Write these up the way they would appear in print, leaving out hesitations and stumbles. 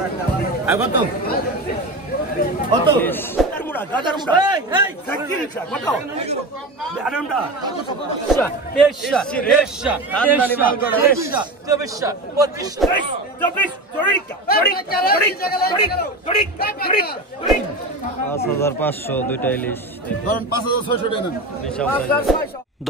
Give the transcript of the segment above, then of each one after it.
কত কত গাদার মুড়া কত আরামটা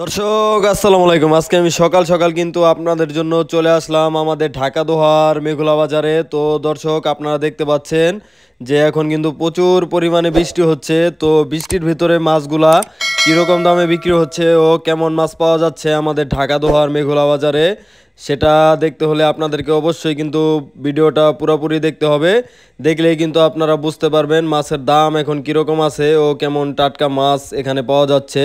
দর্শক আসসালামু আলাইকুম। আজকে আমি সকাল সকাল কিন্তু আপনাদের জন্য চলে আসলাম আমাদের ঢাকা দোহার মেঘলা বাজারে। তো দর্শক আপনারা দেখতে পাচ্ছেন যে এখন কিন্তু প্রচুর পরিমাণে বৃষ্টি হচ্ছে। তো বৃষ্টির ভিতরে মাছগুলা কীরকম দামে বিক্রি হচ্ছে ও কেমন মাছ পাওয়া যাচ্ছে আমাদের ঢাকা দোহার মেঘলা বাজারে, সেটা দেখতে হলে আপনাদেরকে অবশ্যই কিন্তু ভিডিওটা পুরোপুরি দেখতে হবে। দেখলেই কিন্তু আপনারা বুঝতে পারবেন মাছের দাম এখন কীরকম আছে ও কেমন টাটকা মাছ এখানে পাওয়া যাচ্ছে।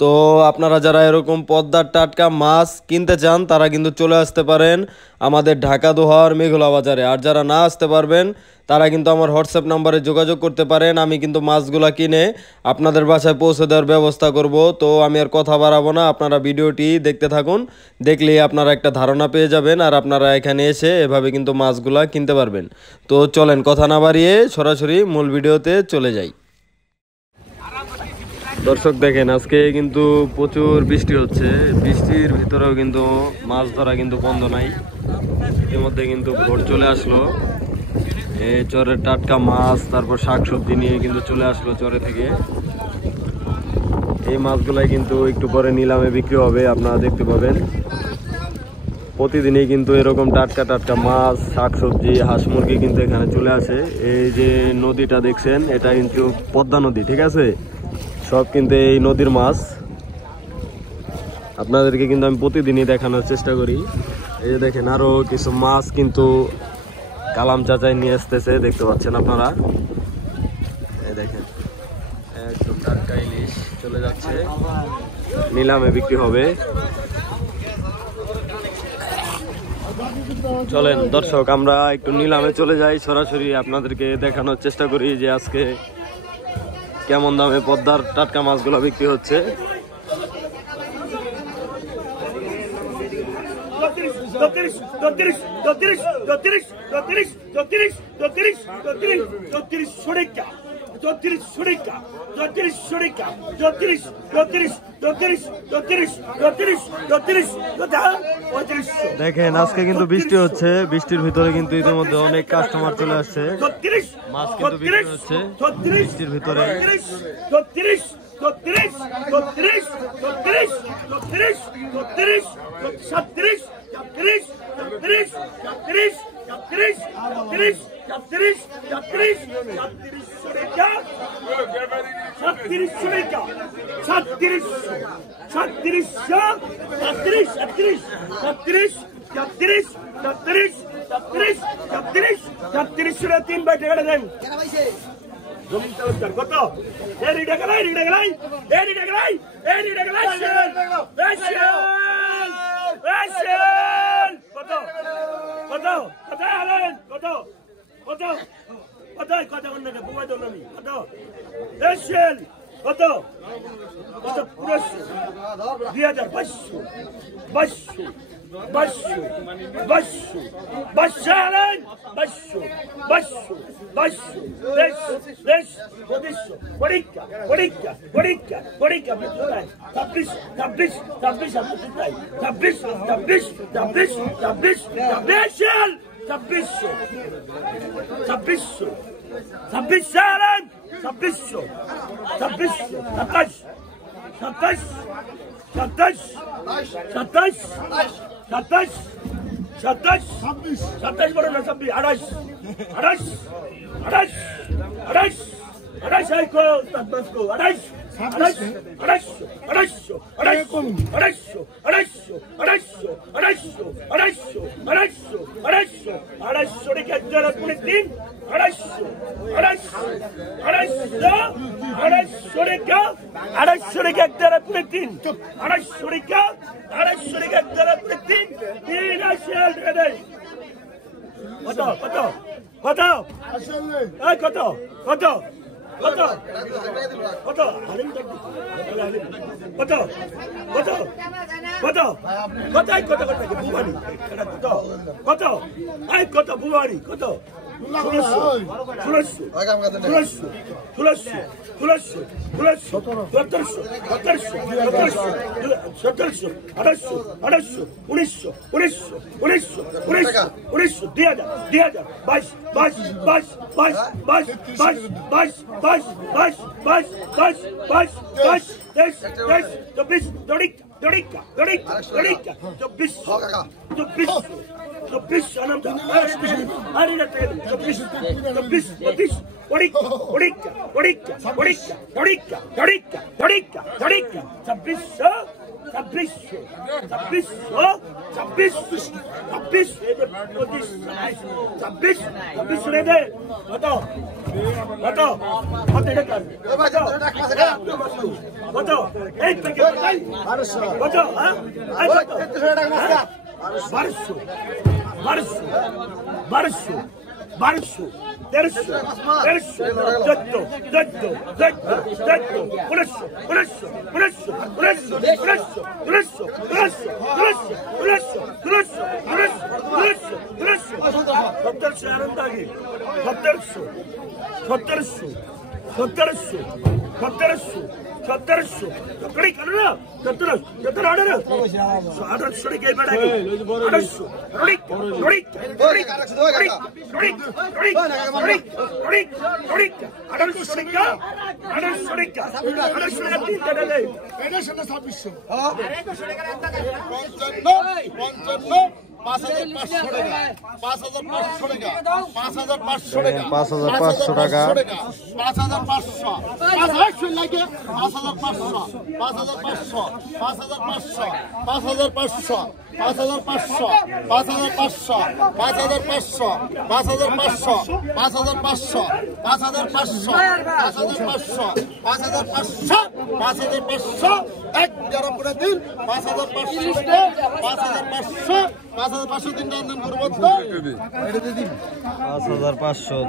তো আপনারা যারা এরকম পদ্মার টাটকা মাছ কিনতে চান তারা কিন্তু চলে আসতে পারেন আমাদের ঢাকা দোহার মেঘলা বাজারে। আর যারা না আসতে পারবেন তারা কিন্তু আমার হোয়াটসঅ্যাপ নাম্বারে যোগাযোগ করতে পারেন। আমি কিন্তু মাছগুলা কিনে আপনাদের বাসায় পৌঁছে দেওয়ার ব্যবস্থা করব। তো আমি আর কথা বাড়াবো না, আপনারা ভিডিওটি দেখতে থাকুন। দেখলেই আপনারা একটা ধারণা পেয়ে যাবেন আর আপনারা এখানে এসে এভাবে কিন্তু মাছগুলা কিনতে পারবেন। তো চলেন কথা না বাড়িয়ে সরাসরি মূল ভিডিওতে চলে যাই। দর্শক দেখেন আজকে কিন্তু প্রচুর বৃষ্টি হচ্ছে, বৃষ্টির ভিতরেও কিন্তু মাছ ধরা কিন্তু বন্ধ নাই। এর মধ্যে কিন্তু ভোর চলে আসলো, এই চরের টাটকা মাছ তারপর শাকসবজি নিয়ে কিন্তু চলে আসলো চরে থেকে। এই মাছগুলাই কিন্তু একটু পরে নিলামে বিক্রি হবে, আপনারা দেখতে পাবেন। প্রতিদিনই কিন্তু এরকম টাটকা টাটকা মাছ শাকসবজি হাঁস মুরগি কিন্তু এখানে চলে আসে। এই যে নদীটা দেখছেন এটা কিন্তু পদ্মা নদী, ঠিক আছে? সব কিন্তু এই নদীর মাছ আপনাদেরকে কিন্তু আমি প্রতিদিনই দেখানোর চেষ্টা করি। এই যে দেখেন আরো কিছু মাছ কিন্তু কালাম চাচাই নিয়ে আসতেছে, দেখতে পাচ্ছেন আপনারা। এই দেখেন একদম টাটকা ইলিশ চলে যাচ্ছে, নিলামে বিক্রি হবে। চলেন দর্শক আমরা একটু নিলামে চলে যাই, সরাসরি আপনাদেরকে দেখানোর চেষ্টা করি যে আজকে কেমন দামে পদ্মার টাটকা মাছগুলো বিক্রি হচ্ছে। দেখেন আজকে কিন্তু বৃষ্টি হচ্ছে, বৃষ্টির ভিতরে কিন্তু ইতিমধ্যে অনেক কাস্টমার চলে আসছে, মাছ কিন্তু বিক্রি হচ্ছে বৃষ্টির ভিতরে। তিন বাই টাকা দেন কত? এদিকে গেলাই এদিকে গেলাই এদিকে গেলাই এদিকে গেলাই কত কত কত আলেন কত কত কত কত অন্য বুয়া দল আমি কত এসেল কত কত পুরো 2500 500 500 500 500 আলেন 500 500 500 বেশ বেশ 2500 পরীক্ষা পরীক্ষা পরীক্ষা পরীক্ষা 26 26 26 আমি কোথায় 26 26 26 26 26 2600 2600 26 আলেন 2600 2600 27 27 27 27 27 27 27 বড় না 26 28 28 28 28 28 আই কো 27 কো 28 28 28 28 28 28 রেখে জোরে পুনে 3 28 রেখে জোরে পুনে 3 28 রেখে জোরে পুনে 3 3 আসল রেখে দেয় কত কত কত আসলে এই কত কত কত কত কত কত কত কত কত কত বুবানি কত কত আই কত বুবানি কত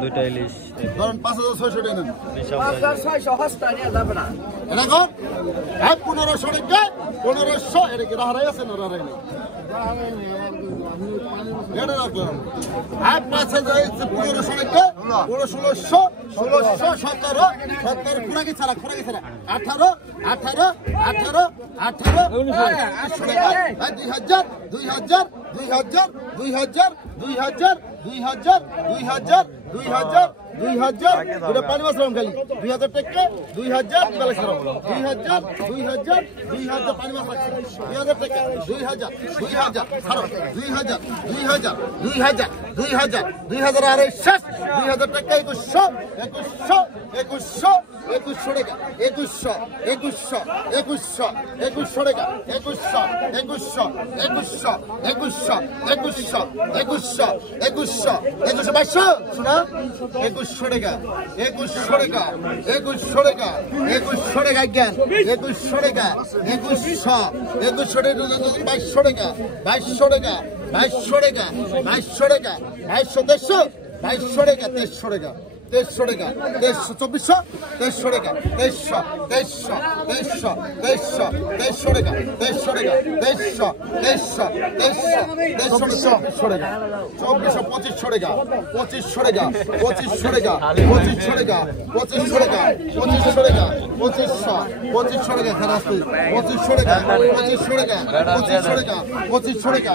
দুইটা ইলিশ 5600 টাকা 5600 হস্তা নিয়ে যাবে না এটা কর 1500 টাকা 1500 এটা কি হারাই আছে না হারাই না এটা রাখো 5000 1500 টাকা 1600 17 পুরা কি ছাড়া 18 পানি মাছ খালি 2000 টাকা 2000 বেলা খারাপ 2000 পানি মাছ রাখছে 2000 টাকা 2000 খারাপ 2000 আর শেষ 2000 টাকা 2100 টাকা 2100 টাকা 2200 শোনা 2100 টাকা 2100 টাকা জ্ঞান 2100 টাকা 2200 টাকা 2200 টাকা 2300 টাকা 2300 টাকা 2300 টাকা 2400 টাকা 2300 টাকা 2400 টাকা 2500 টাকা 2500 টাকা 2500 টাকা 2500 টাকা 2500 টাকা 2500 টাকা 2500 টাকা 2500 টাকা খারাপ 2500 টাকা 2500 টাকা 2500 টাকা 2500 টাকা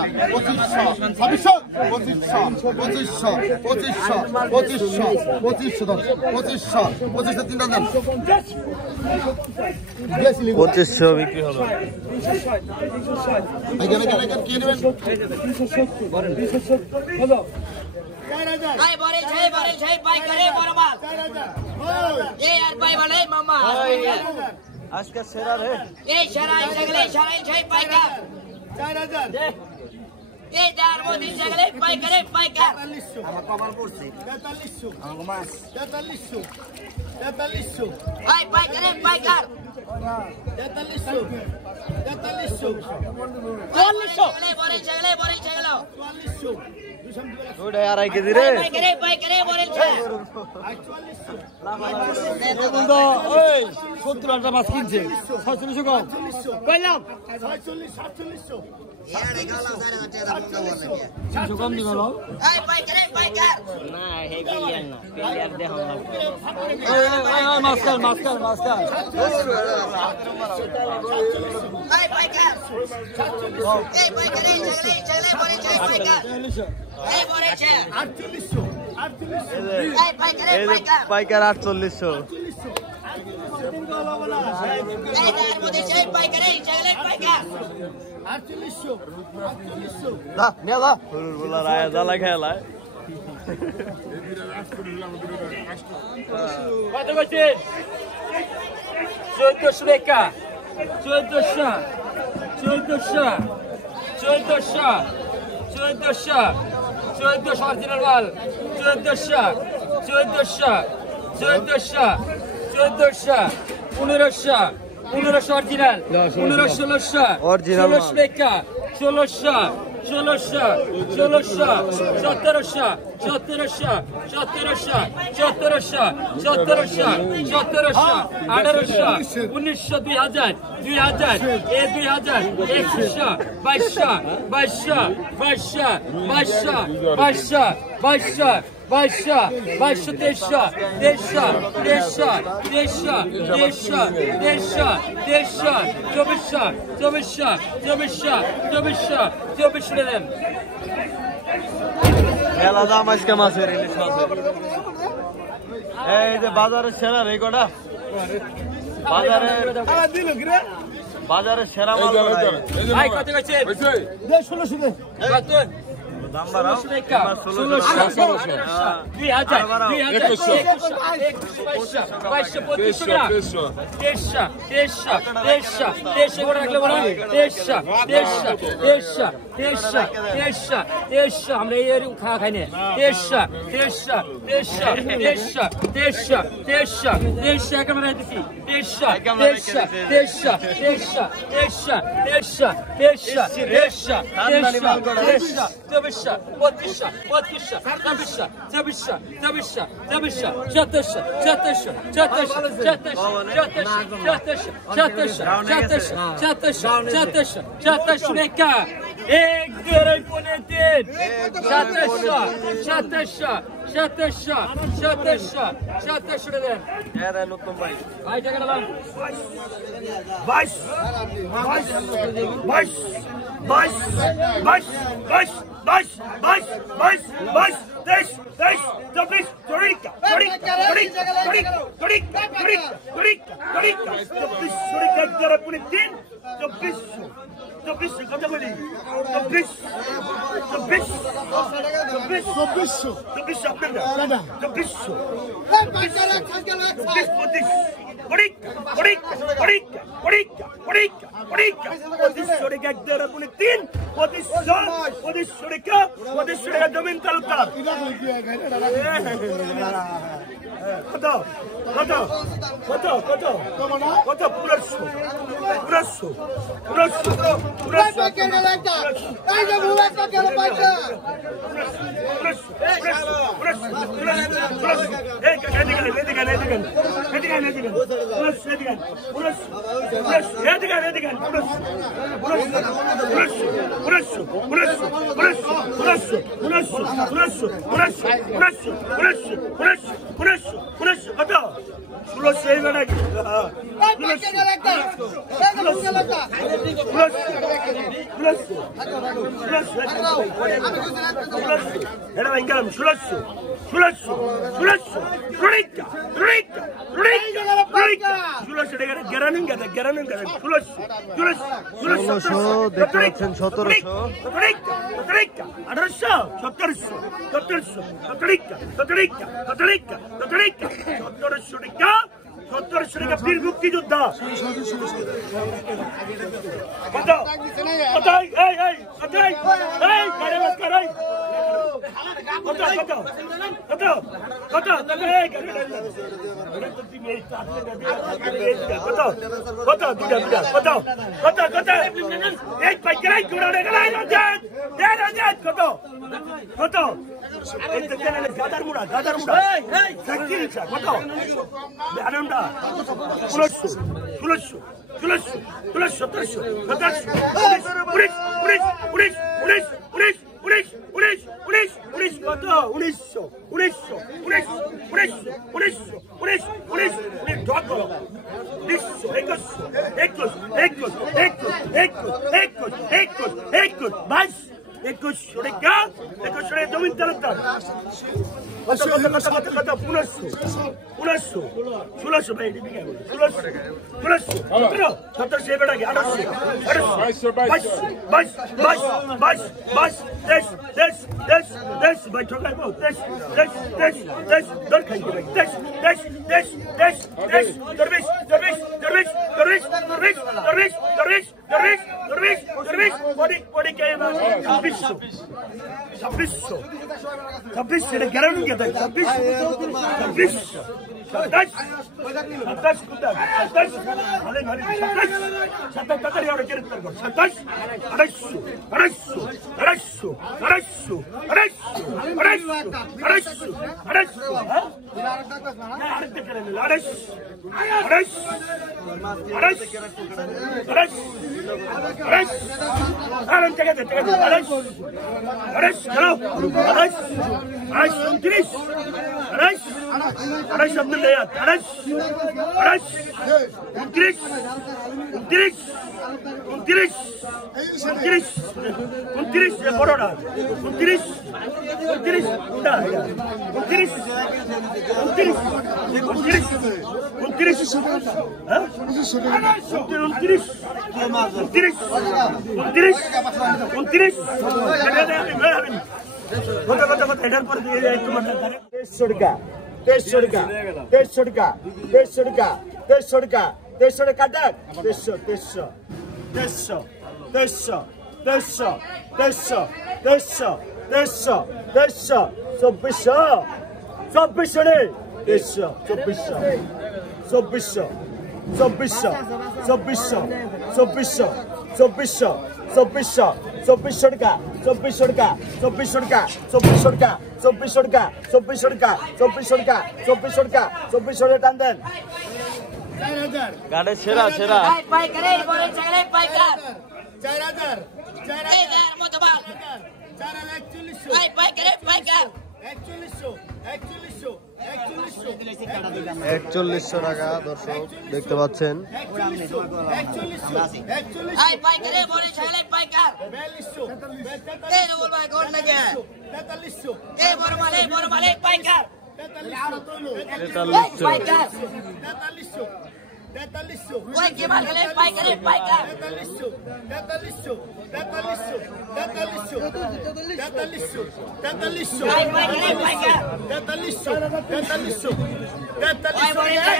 2500 বিক্রি হলো আজকে সেরা রে এই সেরা ছাই পাইকার 4000 এই দার মধ্যে জায়গায় পাইকার আমার কভার করছি 4300 আমার মাছ 4300 আই পাইকার 4300 বড় জায়গায় 4400 ওটা আড়াই কেজি রে পাইকারে বড় ছাই বন্ধু ওই 70 মাছ কিনছে 4600 কম কইলাম 46 4700 কম দিবেন পাইকার না এই পাইকার এই পাইকার এই ছাগলে বলেন ছাই পাইকার এই বলেছে 4800 এই পাইকার এই পাইকার পাইকার 4800 এই দার মধ্যে ছাই পাইকার এই ছাগলে পাইকার 4800 দা নে দা বলা রায়া জ্বালা খেলায় কত কইছে 1400 টাকা 1400 অরিজিনাল মাল 1400 অরিজিনাল 15 Original মাল। 16 টাকা 1600 মেলা দাম আজকে মাছের ইলিশ মাছের এই যে বাজারের সেরা রেকর্ডা বাজারের সেরা মাল ভাই কত কইছে 1600 দে কত দাম বাড়াও 2500 জমিন তালুকদার কত কত কত কত কত 1700 টাকা বীর মুক্তিযোদ্ধা কত কত এই এই কত এই গাড়ি বাস কর এই কত কত কত কত কত এই গাড়ি কত কত দুটা দুটা কত কত কত এক পাইকারাই জোড়াড়ে গেলাই রাজাত দে রাজাত কত কত এই তো জানালে গাদার মুড়া এই এই সাকিল কত আনন্দা 1600 কত 1900 21 টাকা 21 জমিন তালুকদার কত 1500 1600 ভাই 1600 17 সে বেটা 18 ভাই ঠকাইবো 10 দর খাই ভাই 10 দরবেশ বডি কে 26 এটা গ্যারান্টি কে দেয় 26 তাড়াতাড়ি আমরা গ্রেফতার কর 24 টান দেন গাড়ি ছেড়া পাইকারে বলে চাইলে পাইকার 4000 এই দার মতবাল 4140 এই পাইকারে পাইকার 4100 টাকা দর্শক দেখতে পাচ্ছেন। এই পাইকারে বলে চাইলে পাইকার 4200 এই রবল ভাই কোন লাগে 4300 এই বড় মালে পাইকার 4300 পাইকার 4300 ওই কি মালে পাইকারে পাইকার 4300 এই পাইকারে পাইকার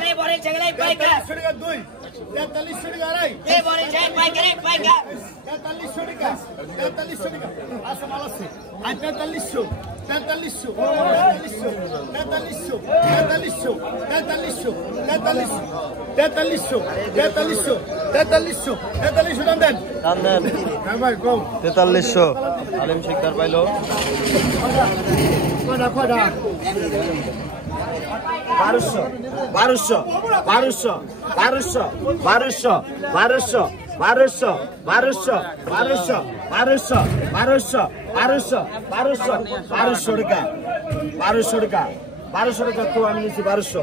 এই বলে চাইলে পাইকার 2 4300 টাকা আড়াই এই বলে চাই পাইকারে পাইকার 4300 টাকা আছে মাল আছে 4300 4300 আলিম শিকদার পাইলো 1200 টাকা তো আমি নিচ্ছি 1200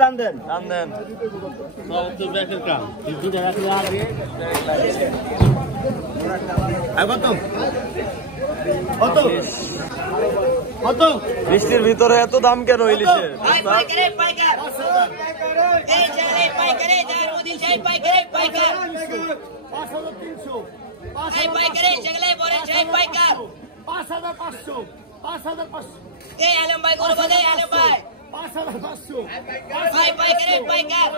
টান দেন বৃষ্টির ভিতরে এত দাম কেন ইলিশের? এই পাইকারে পাইকার এই চাইলে পাইকারে যার মধ্যে চাই পাইকারে পাইকার 5300 এই পাইকারে চাইলে বলে চাই পাইকার 5500 এই আলম ভাই কোন বাদে আলম ভাই 5500 এই পাইকারে পাইকার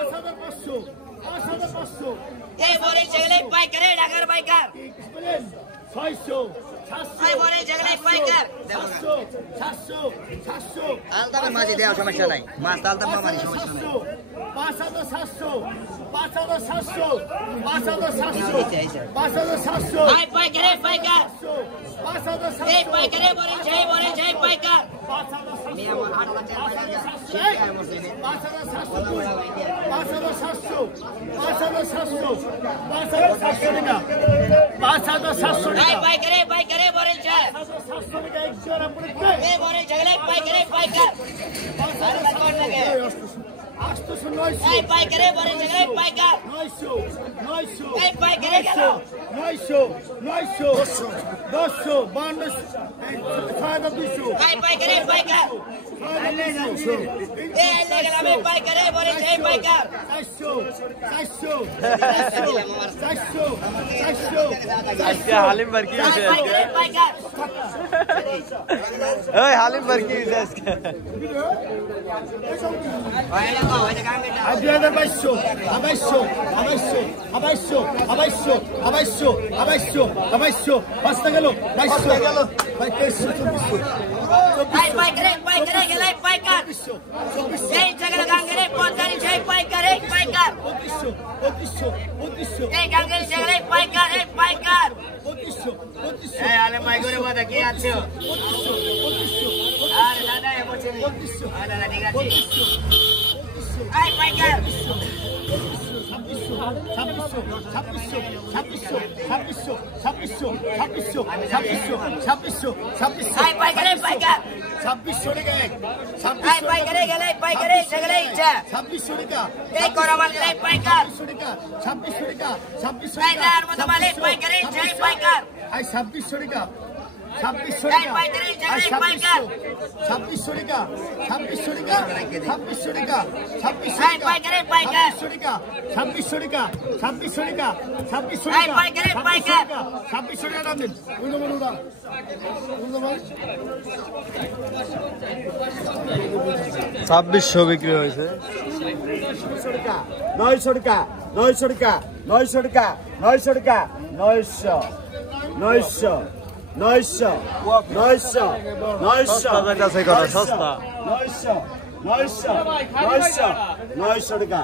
5500 এই বলে চাইলে পাইকারে ঢাকার পাইকার 600 এই বলে চাইলে পাইকার 700 আলতামের মাঝে দেওয়া সমস্যা নাই, মাছ আলতাম না মানে সমস্যা নাই। 5700 এই পাইকারে পাইকার এই পাইকারে বলে চাই পাইকার পাইকারে বরেল চা এই বরেল ঝগড়া পাইকারে পাইকার এই পাইকারে বরেল ঝগড়া পাইকার 900 এই পাইকারে গেল 900 52 এই পাইকারে পাইকার এই লেগে পাইকারে বরেল এই পাইকার আজকে হালিম বার কি হইছে পাইকারে পাইকার এই হালিম বার কি হইছে আজকে পাইকারে পাইকারে গেলে পাইকার এই ঝগড়া গাঙ্গেরে 45 এই পাইকার এই পাইকার এই গাঙ্গের ঝগড়া পাইকার এই পাইকার এই আলে মাইগরে বাদা কি আছে আরে দাদা এ বলছেন আরে দাদা ঠিক আছে এই পাইকার 26 পাইকারে পাইকার 2600 টাকা এক এই পাইকারে গেলে পাইকারে ঝগড়া ইচ্ছা 2600 টাকা এই করমাল গেলে পাইকার 2600 টাকা এই দার মত মালিক পাইকারে জয় পাইকার আই 2600 টাকা 2600 এই পাইকারে ঝগড়া পাইকার 2600 টাকা 2600 টাকা 2600 টাকা 2600 এই পাইকারে পাইকার 2600 টাকা 2600 টাকা 2600 এই পাইকারে পাইকার 2600 টাকা দিন উনো মনুদা 2600 বিক্রি হয়েছে 900 টাকা 900 টাকা 900 টাকা 900 টাকা 900 900 900 900 সস্তা যাচ্ছে কত সস্তা 900 টাকা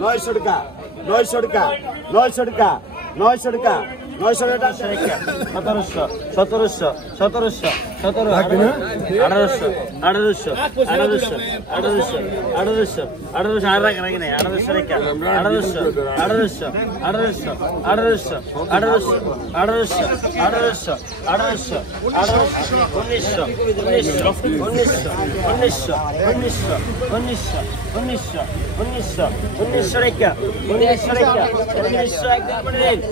900 টাকা 900 টাকা 900 টাকা 900 টাকা 900 টাকা 1700 1700 1700 17 1800 1800 1800 1800 1800 1800 আর রাখ নাকি নাই 1800 রেখা 1800 1800 1800 1800 1800 1800 1800 1800 1900 রেখা 1900 রেখা 1900 একদম করে দেন 1900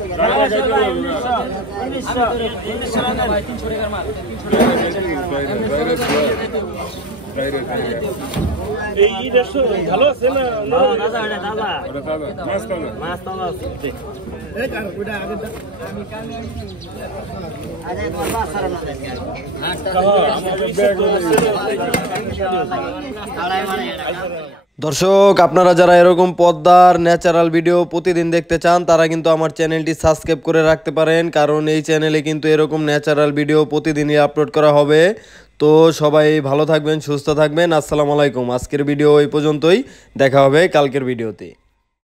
এই দেশে ভালো আছে না দাদা দাদা মাছ তালা আছে এই কার ওটা আগে আরে বাবা সারা না দর্শক আপনারা যারা এরকম পদ্মার ন্যাচারাল ভিডিও প্রতিদিন দেখতে চান তারা কিন্তু আমার চ্যানেলটি সাবস্ক্রাইব করে রাখতে পারেন, কারণ এই চ্যানেলে কিন্তু এরকম ন্যাচারাল ভিডিও প্রতিদিনই আপলোড করা হবে। তো সবাই ভালো থাকবেন, সুস্থ থাকবেন। আসসালামু আলাইকুম। আজকের ভিডিও এই পর্যন্তই, দেখা হবে কালকের ভিডিওতে।